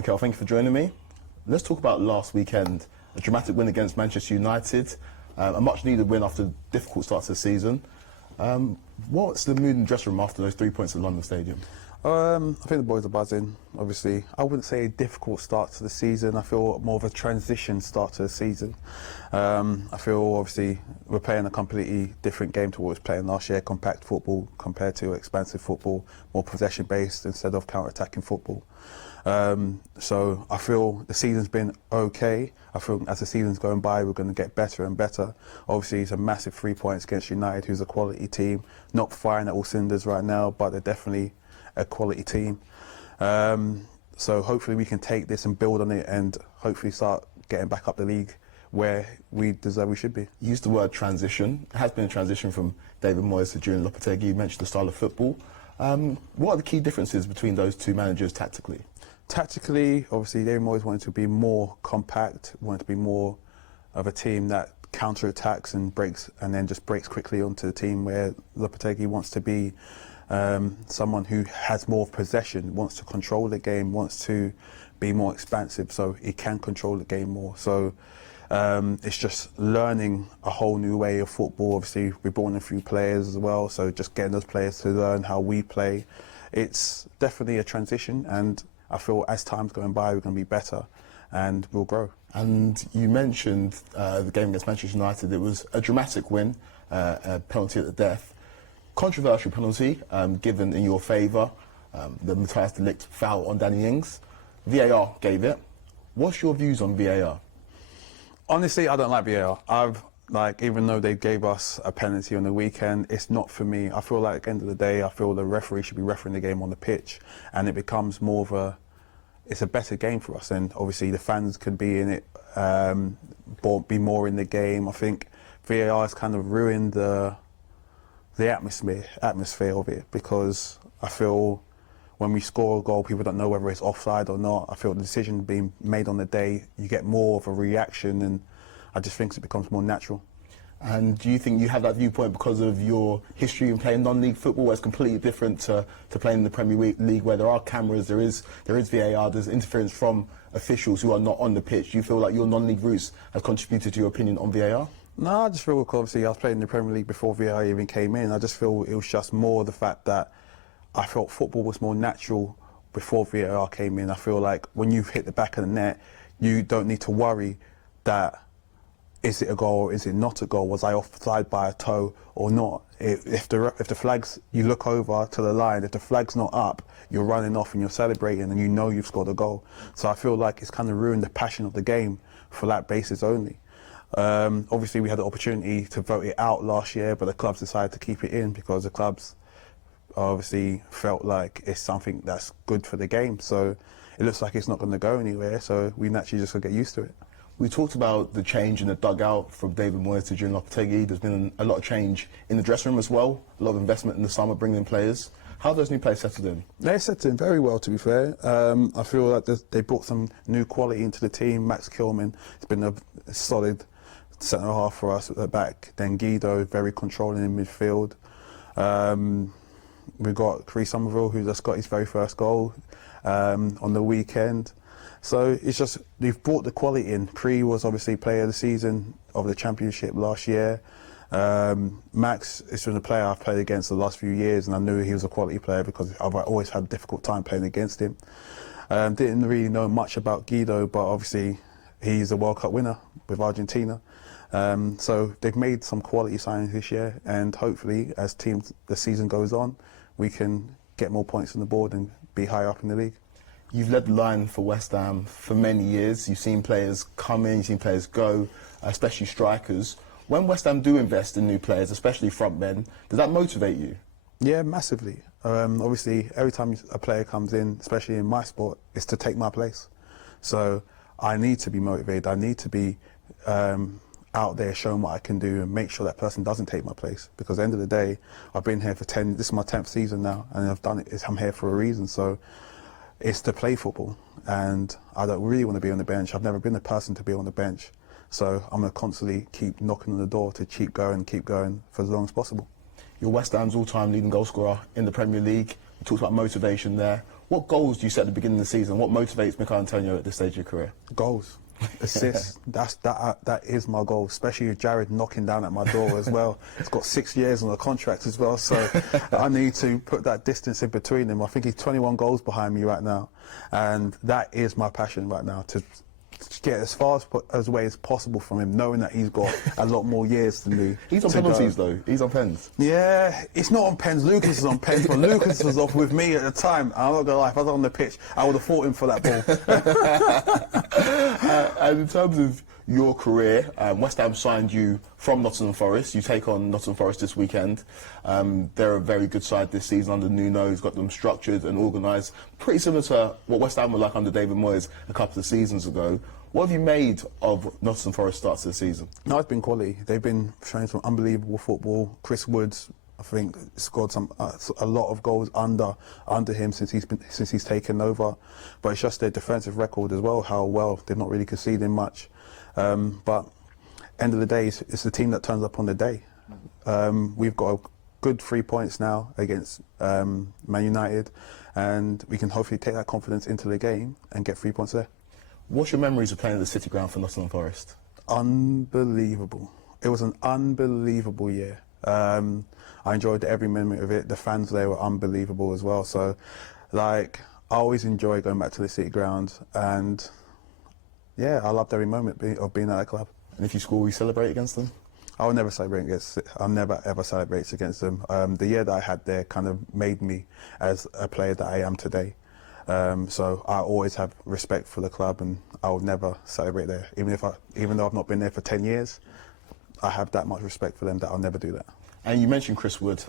Mikel, thank you for joining me. Let's talk about last weekend. A dramatic win against Manchester United, a much-needed win after a difficult start to the season. What's the mood in the dressing room after those 3 points at London Stadium? I think the boys are buzzing, obviously. I wouldn't say a difficult start to the season. I feel more of a transition start to the season. I feel, obviously, we're playing a completely different game to what we was playing last year, compact football compared to expansive football, more possession-based instead of counter-attacking football. So I feel the season's been okay. I feel as the season's going by, we're going to get better and better. Obviously, it's a massive 3 points against United, who's a quality team. Not firing at all cylinders right now, but they're definitely a quality team. So hopefully we can take this and build on it and hopefully start getting back up the league where we deserve we should be. You used the word transition. It has been a transition from David Moyes to Julen Lopetegui. You mentioned the style of football. What are the key differences between those two managers tactically? Tactically, obviously, David Moyes wanted to be more compact, wanted to be more of a team that counter-attacks and breaks, and then just breaks quickly onto the team, where Lopetegui wants to be someone who has more possession, wants to control the game, wants to be more expansive so he can control the game more. So it's just learning a whole new way of football. Obviously, we brought in a few players as well, so just getting those players to learn how we play. It's definitely a transition, and I feel as time's going by, we're going to be better and we'll grow. And you mentioned the game against Manchester United. It was a dramatic win, a penalty at the death. Controversial penalty given in your favour, the Matthias de Ligt foul on Danny Ings. VAR gave it. What's your views on VAR? Honestly, I don't like VAR. Even though they gave us a penalty on the weekend, it's not for me. I feel like at the end of the day, I feel the referee should be refereeing the game on the pitch, and it becomes more of it's a better game for us. And obviously the fans could be in it, be more in the game. I think VAR has kind of ruined the atmosphere of it, because I feel when we score a goal, people don't know whether it's offside or not. I feel the decision being made on the day, you get more of a reaction, and I just think it becomes more natural. And do you think you have that viewpoint because of your history in playing non-league football, where it's completely different to playing in the Premier League, where there are cameras, there is VAR, there's interference from officials who are not on the pitch? Do you feel like your non-league roots have contributed to your opinion on VAR? No, I just feel, obviously, I was playing in the Premier League before VAR even came in. I just feel it was just more the fact that I felt football was more natural before VAR came in. I feel like when you've hit the back of the net, you don't need to worry that is it a goal or is it not a goal? Was I offside by a toe or not? If the flag's, you look over to the line, if the flag's not up, you're running off and you're celebrating and you know you've scored a goal. So I feel like it's kind of ruined the passion of the game for that basis only. Obviously, we had the opportunity to vote it out last year, but the clubs decided to keep it in because the clubs obviously felt like it's something that's good for the game. So it looks like it's not going to go anywhere, so we naturally just got to get used to it. We talked about the change in the dugout from David Moyes to Julen Lopetegui. There's been a lot of change in the dressing room as well, a lot of investment in the summer, bringing in players. How have those new players settled in? They settled in very well, to be fair. I feel like they brought some new quality into the team. Max Kilman has been a solid centre-half for us at the back. Then Guido, very controlling in midfield. We've got Chris Somerville, who just got his very first goal on the weekend. So it's just, they've brought the quality in. Cree was obviously player of the season of the championship last year. Max is been a player I've played against the last few years, and I knew he was a quality player because I've always had a difficult time playing against him. Didn't really know much about Guido, but obviously he's a World Cup winner with Argentina. So they've made some quality signings this year, and hopefully as the season goes on, we can get more points on the board and be higher up in the league. You've led the line for West Ham for many years. You've seen players come in, you've seen players go, especially strikers. When West Ham do invest in new players, especially front men, does that motivate you? Yeah, massively. Obviously, every time a player comes in, especially in my sport, it's to take my place. So I need to be motivated. I need to be out there showing what I can do and make sure that person doesn't take my place. Because at the end of the day, I've been here for this is my 10th season now, and I've done it, I'm here for a reason. So it's to play football, and I don't really want to be on the bench. I've never been the person to be on the bench. So I'm going to constantly keep knocking on the door to keep going for as long as possible. You're West Ham's all-time leading goal scorer in the Premier League. You talked about motivation there. What goals do you set at the beginning of the season? What motivates Mikel Antonio at this stage of your career? Goals, assists. That is my goal. Especially with Jared knocking down at my door as well. He's got 6 years on the contract as well, so I need to put that distance in between him. I think he's 21 goals behind me right now, and that is my passion right now, to get as far as away as possible from him, knowing that he's got a lot more years than me. He's on penalties though. He's on pens. Yeah, it's not on pens. Lucas is on pens, but Lucas was off with me at the time. I'm not gonna lie, if I was on the pitch, I would have fought him for that ball. And in terms of your career, West Ham signed you from Nottingham Forest. You take on Nottingham Forest this weekend. They're a very good side this season under Nuno. He's got them structured and organised, pretty similar to what West Ham were like under David Moyes a couple of seasons ago. What have you made of Nottingham Forest starts of the season? No, it's been quality. They've been showing some unbelievable football. Chris Woods, I think, scored a lot of goals under him since he's taken over. But it's just their defensive record as well, how well they're not really conceding much. But end of the day, it's the team that turns up on the day. We've got a good 3 points now against Man United, and we can hopefully take that confidence into the game and get 3 points there. What's your memories of playing at the City Ground for Nottingham Forest? Unbelievable. It was an unbelievable year. I enjoyed every minute of it. The fans there were unbelievable as well. So, like, I always enjoy going back to the City Ground, and yeah, I loved every moment of being at that club. And if you score, will you celebrate against them? I'll never celebrate against. I'll never ever celebrate against them. The year that I had there kind of made me as a player that I am today. So I always have respect for the club, and I'll never celebrate there. Even though I've not been there for 10 years, I have that much respect for them that I'll never do that. And you mentioned Chris Wood.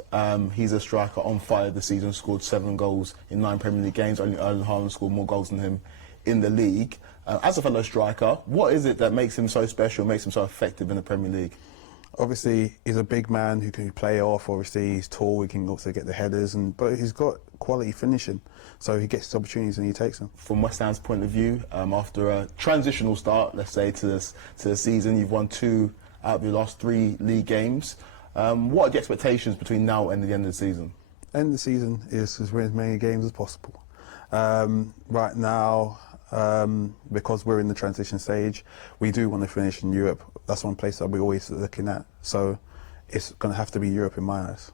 He's a striker on fire this season, scored 7 goals in 9 Premier League games. Only Erling Haaland scored more goals than him in the league. As a fellow striker, what is it that makes him so special, makes him so effective in the Premier League? Obviously, he's a big man who can play off. Obviously, he's tall. He can also get the headers, but he's got quality finishing. So he gets his opportunities and he takes them. From West Ham's point of view, after a transitional start, let's say, to the season, you've won 2 out of your last 3 league games. What are the expectations between now and the end of the season? End of the season is to win as many games as possible. Right now, because we're in the transition stage, we do want to finish in Europe. That's one place that we're always looking at. So it's going to have to be Europe in my eyes.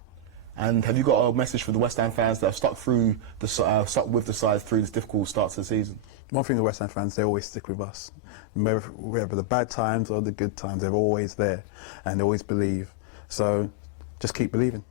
And have you got a message for the West Ham fans that have stuck with the side through this difficult start to the season? One thing, the West Ham fans, they always stick with us. Whether the bad times or the good times, they're always there and they always believe. So just keep believing.